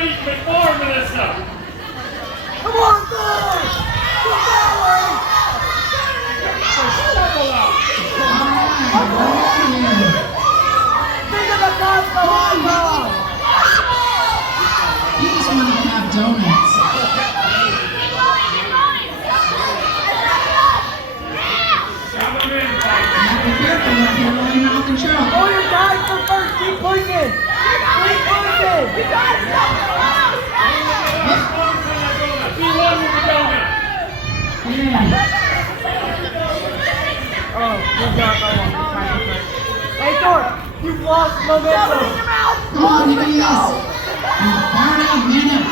Come on, boys! Keep going! Think of the Costco hot dog! You just want to have donuts. Be careful up here, rolling out control. Oh, your guys for first! Keep pushing! Keep pushing! Oh, good job, Hey, Thor, you've lost momentum! Come on, Nicholas. You're far enough, man up.